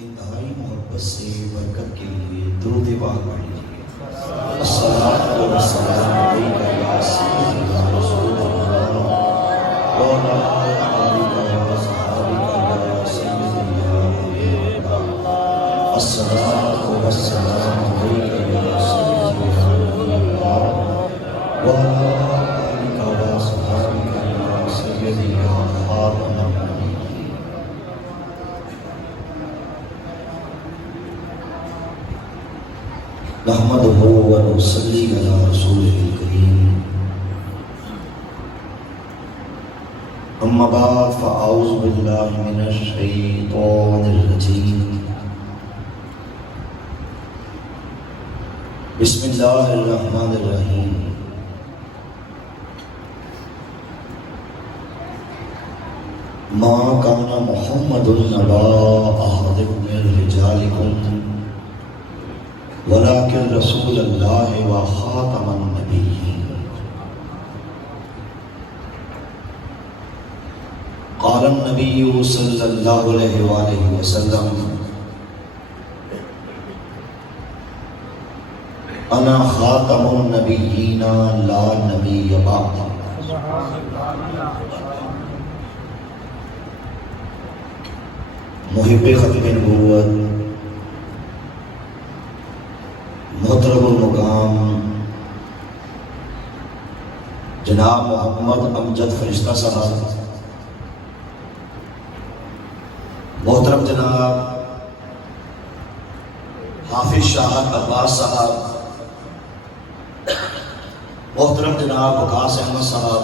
انتہائی محبت سے برکت کے لیے درود پاک پڑھ لیجیے۔ الصلاۃ والسلام علیک یا سیدی یا رسول اللہ وعلی آلک و صحابک یا سیدی یا حبیب اللہ۔ الصلاۃ والسلام علیک یا سیدی یا حبیب اللہ وعلی آلک و صحابک یا سیدی یا خاتم النبیین۔ نحمدہ و نصلی علی رسولہ الکریم، اما بعد فاعوذ باللہ من الشیطان الرجیم، بسم اللہ الرحمن الرحیم۔ ما کان محمد نبا احد من رجالکم ولیکن رسول اللہ و خاتم النبیین۔ قال النبی صلی اللہ علیہ وآلہ وسلم انا خاتم النبیین لا نبی بعد۔ محب ختم نبوت محترم المقام جناب محمد امجد فرشتہ صاحب، محترم جناب حافظ شاہد عباس صاحب، محترم جناب وقاص احمد صاحب،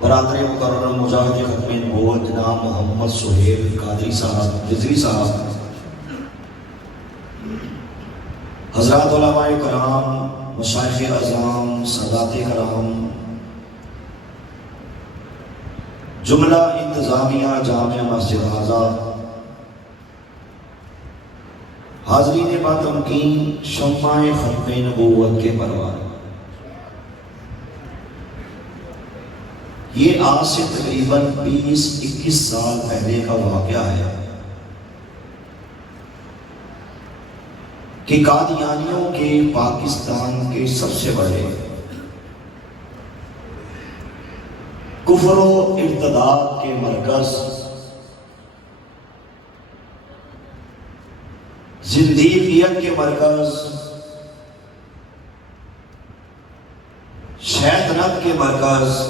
برادر مکرم مجاہد ختم نبوت جناب محمد سہیل قادری صاحب رضوی صاحب، حضرات علماء کرام، مشائخ اعظام، سادات کرام، جملہ انتظامیہ جامع مسجد حاضہ، حاضرین باتمکین شمع ختم نبوت کے پروار، یہ آج سے تقریباً 20-21 سال پہلے کا واقعہ ہے کہ قادیانیوں کے پاکستان کے سب سے بڑے کفر و ارتداد کے مرکز، زندیقیت کے مرکز، شیطنت کے مرکز،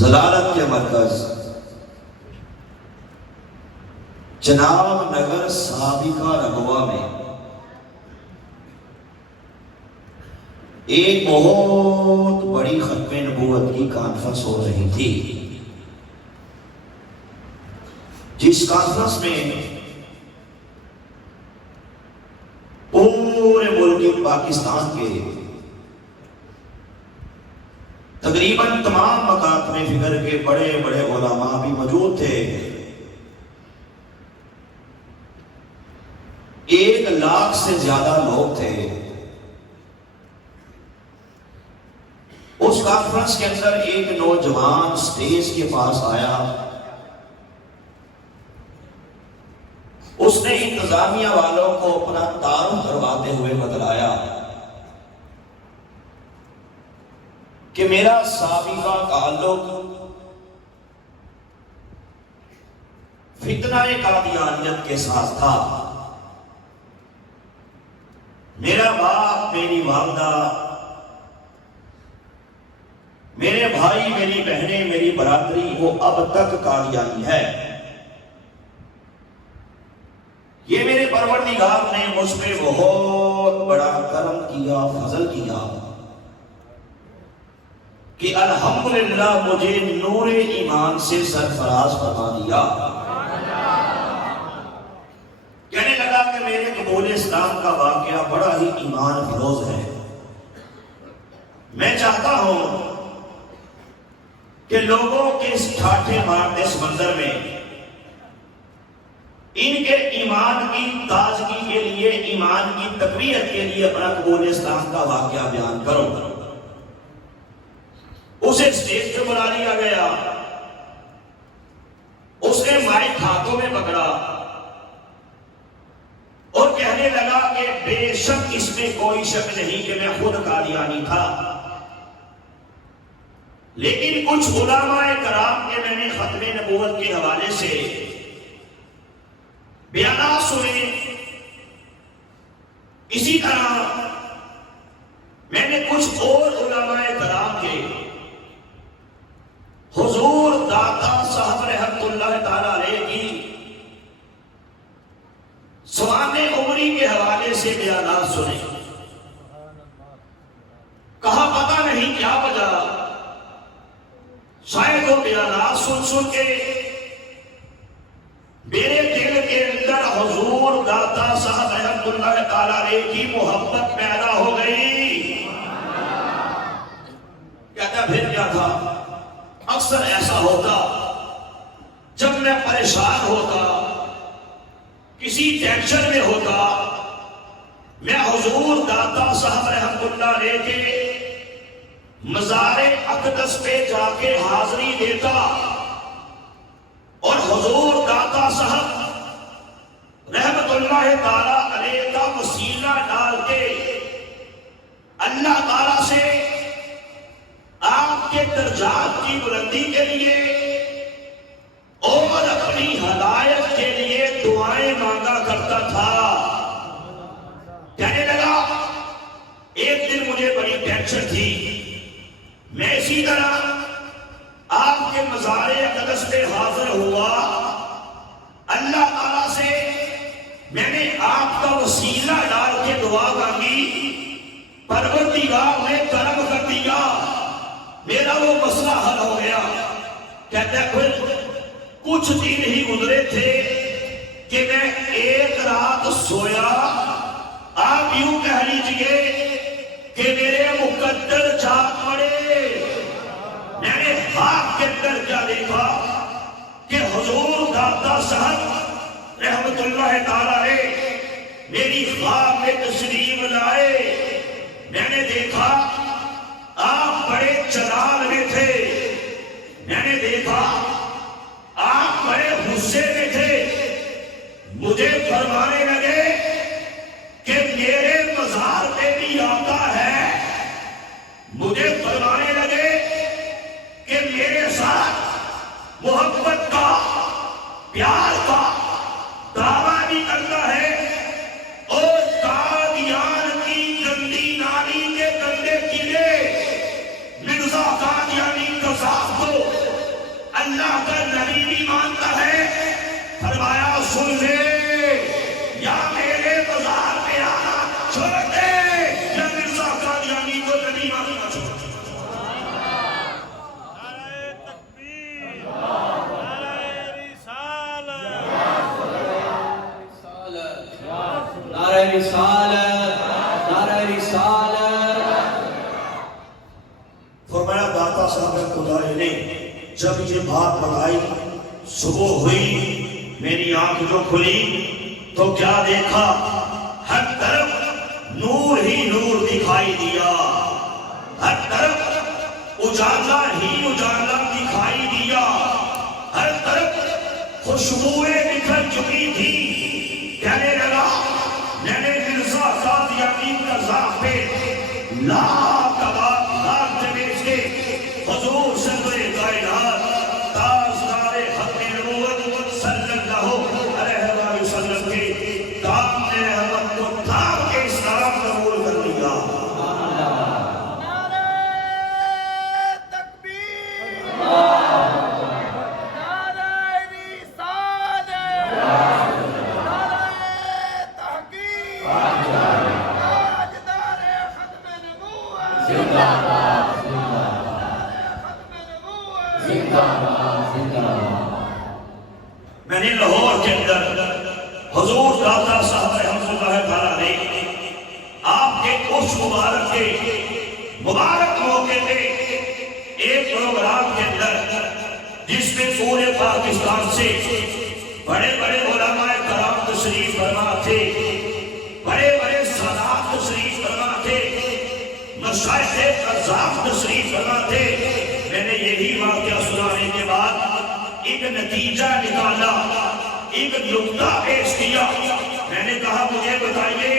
ضلالت کے مرکز جناب نگر سابقہ رغوہ میں ایک بہت بڑی ختم نبوت کی کانفرنس ہو رہی تھی، جس کانفرنس میں پورے ملک پاکستان کے تقریباً تمام مکاتب فکر کے بڑے بڑے علماء بھی موجود تھے۔ 1 لاکھ سے زیادہ لوگ تھے۔ اس کانفرنس کے اندر ایک نوجوان سٹیج کے پاس آیا، اس نے انتظامیہ والوں کو اپنا تعارف کرواتے ہوئے بتلایا کہ میرا سابقہ تعلق فتنہ قادیانیت کے ساتھ تھا، میرا باپ، میری والدہ، میرے بھائی، میری بہنیں، میری برادری وہ اب تک قادیانی ہے۔ یہ میرے پروردگار نے مجھ پہ بہت بڑا کرم کیا، فضل کیا کہ الحمدللہ مجھے نور ایمان سے سرفراز فرما دیا۔ کہنے لگا کہ میرے قبول اسلام کا واقعہ بڑا ہی ایمان افروز ہے، میں چاہتا ہوں کہ لوگوں کے اس ٹھاٹھے مارتے اس منظر میں ان کے ایمان کی تازگی کے لیے، ایمان کی تقویت کے لیے اپنا قبول اسلام کا واقعہ بیان کرو۔ اسے اسٹیج پہ بلا لیا گیا، میں کوئی شک نہیں کہ میں خود قادیانی تھا، لیکن کچھ علماء کرام کے میں نے ختم نبوت کے حوالے سے بیانات سنے. اسی طرح میں نے کچھ اور علماء کرام کے حضور داتا صاحب رحمت اللہ تعالی علیہ کی سوانح عمری کے حوالے سے بیانات سنے. کہا پتہ نہیں کیا وجہ، شاید وہ بیانات سن کے میرے دل کے اندر حضور داتا صاحب رحمت اللہ تعالی علیہ کی محبت پیدا ہو گئی. کہتا پھر کیا تھا، اکثر ایسا ہوتا جب میں پریشان ہوتا، کسی ٹینشن میں ہوتا، میں حضور داتا صاحب رحمت اللہ علیہ کے مزار اقدس پہ جا کے حاضری دیتا اور حضور داتا صاحب رحمت اللہ تعالی علیہ کا وسیلہ ڈال کے اللہ تعالی سے آپ کے درجات کی بلندی کے لیے اور اپنی ہدایت کے لیے دعائیں مانگا کرتا تھا. کہنے لگا ایک دن مجھے بڑی ٹینشن تھی، میں اسی طرح آپ کے مزار اقدس پہ حاضر ہوا، اللہ تعالیٰ سے میں نے آپ کا وسیلہ ڈال کے دعا مانگی، پروردگار نے کرم کر دیا، میرا وہ مسئلہ حل ہو گیا. کہتا ہے پھر کچھ دن ہی گزرے تھے کہ میں ایک رات سویا، آپ یوں کہہ لیجئے کہ میرے مقدر جاگ پڑے. میں نے خواب کے اندر کیا دیکھا کہ حضور داتا صاحب رحمت اللہ تعالی علیہ میری خواب میں تشریف لائے. میں نے دیکھا آپ بڑے چلال میں تھے، میں نے دیکھا آپ بڑے غصے میں تھے. مجھے فرمانے لگے کہ میرے مزار پہ بھی آتا ہے، مجھے فرمانے لگے کہ میرے ساتھ محبت کا، پیار کا دعویٰ بھی کرتا ہے اور قادیان کی گندی نالی کے گندے کیڑے مرزا قادیانی قذاف کو اللہ کا نبی بھی مانتا ہے. فرمایا سن لے، یا میرے بازار پہ آنا چھوڑ دے یا مرزا قادیانی کو نبی ماننا چھوڑ دے. نعرہ تکبیر، نعرہ رسالت، نعرہ رسالت، نعرہ رسالت. فرمایا داتا صاحب خدا نے جب یہ بات بتائی، صبح ہوئی، میری آنکھ جو کھلی تو کیا دیکھا، ہر طرف نور ہی نور دکھائی دیا، ہر طرف اجالا ہی اجالا دکھائی دیا، ہر طرف خوشبوئیں بکھر چکی تھی. کہنے لگا میں نے مرزا قادیانی قذاف پہ لاکھ لاکھ جگہ سے حضور سرور کائنات تاجدار ختم نبوت صلی اللہ علیہ وآلہ وسلم کے دام نے رحمت کو تھام کے اسلام قبول کر لیا. نعرہ تکبیر، نعرہ رسالت، نعرہ تحقیق، تاجدار ختم نبوت، زندہ باد، زندہ باد، زندہ باد. میں نے لاہور کے اندر حضور داتا صاحب رحمت اللہ تعالیٰ نے آپ کے اس مبارک کے مبارک موقع پہ ایک پروگرام کے اندر جس میں پورے پاکستان سے بڑے بڑے علماء کرام تشریف فرما تھے، بڑے بڑے سادات تشریف فرما تھے، مشائخ قذاف تشریف فرما تھے. میں نے یہی واقعہ سنانے کے بعد ایک نتیجہ نکالا، ایک نقطہ پیش کیا. میں نے کہا مجھے بتائیے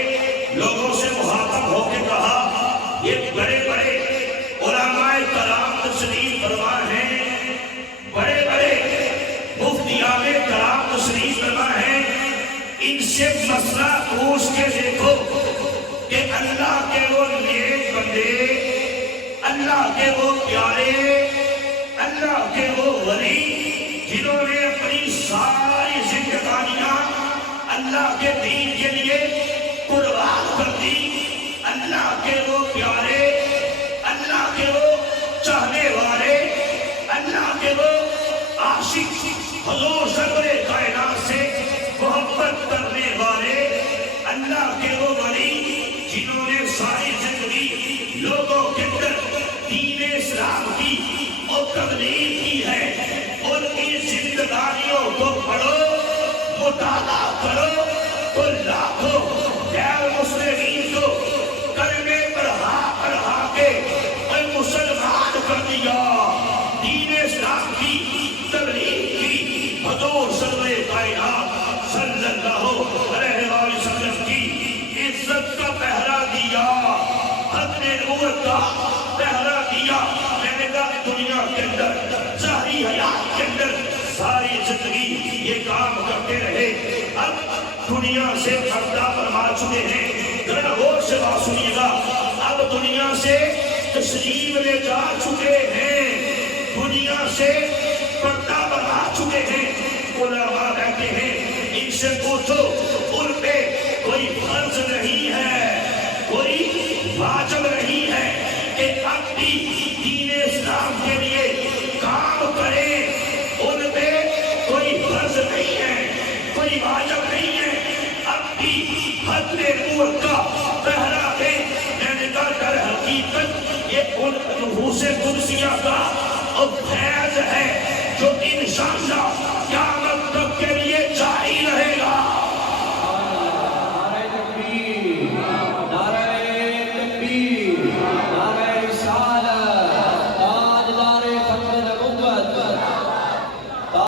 لوگوں سے مخاطب ہو کے کہا یہ بڑے بڑے علماء کرام تشریف فرما ہیں، بڑے بڑے مفتیان کرام تشریف فرما ہیں، ان سے مسئلہ پوچھ کے دیکھو کہ اللہ کے وہ نیک بندے، اللہ کے وہ پیارے، اللہ کے وہ ولی جنہوں نے اپنی ساری زندگانیاں اللہ کے دین کے لیے قربان کر دی، اللہ کے وہ پیارے، اللہ کے وہ چاہنے والے، اللہ کے وہ عاشق، حضور سرور کائنات سے محبت کرنے والے، اللہ کے وہ ولی جنہوں نے ساری زندگی لوگوں کے اندر دین اسلام کی اور تبلیغ کی ہے، ان کی زندگانیوں کو پڑھو، مطالعہ کرو تو لاکھوں غیر مسلمین کو کلمے پڑھا کے اور مسلمان کر دیا، دین اسلام کی تبلیغ کی، حضور سرور کائنات صلی اللہ علیہ وسلم کی عزت کا پہرا دیا، ختم نبوت کا پہرا دیا۔ میں نے کہا دنیا کے اندر ظاہری حیات کے اندر ساری زندگی یہ کام کرتے رہے، اب دنیا سے پردہ فرما چکے ہیں، ذرا غور سے بات سنیے گا، اب دنیا سے تشریف لے جا چکے ہیں، دنیا سے پردہ فرما چکے ہیں، علماء کہتے ہیں ان سے پوچھو ان پہ کوئی فرض نہیں ہے، کوئی واجب نہیں ہے کہ اب بھی دین اسلام کے لیے کام کریں، ان پہ کوئی فرض نہیں ہے، کوئی واجب نہیں ہے، اب بھی ختم نبوت کا پہرا دیں۔ میں نے کہا در حقیقت یہ ان نفوس قدسیہ کا اور فیض ہے جو انشاءاللہ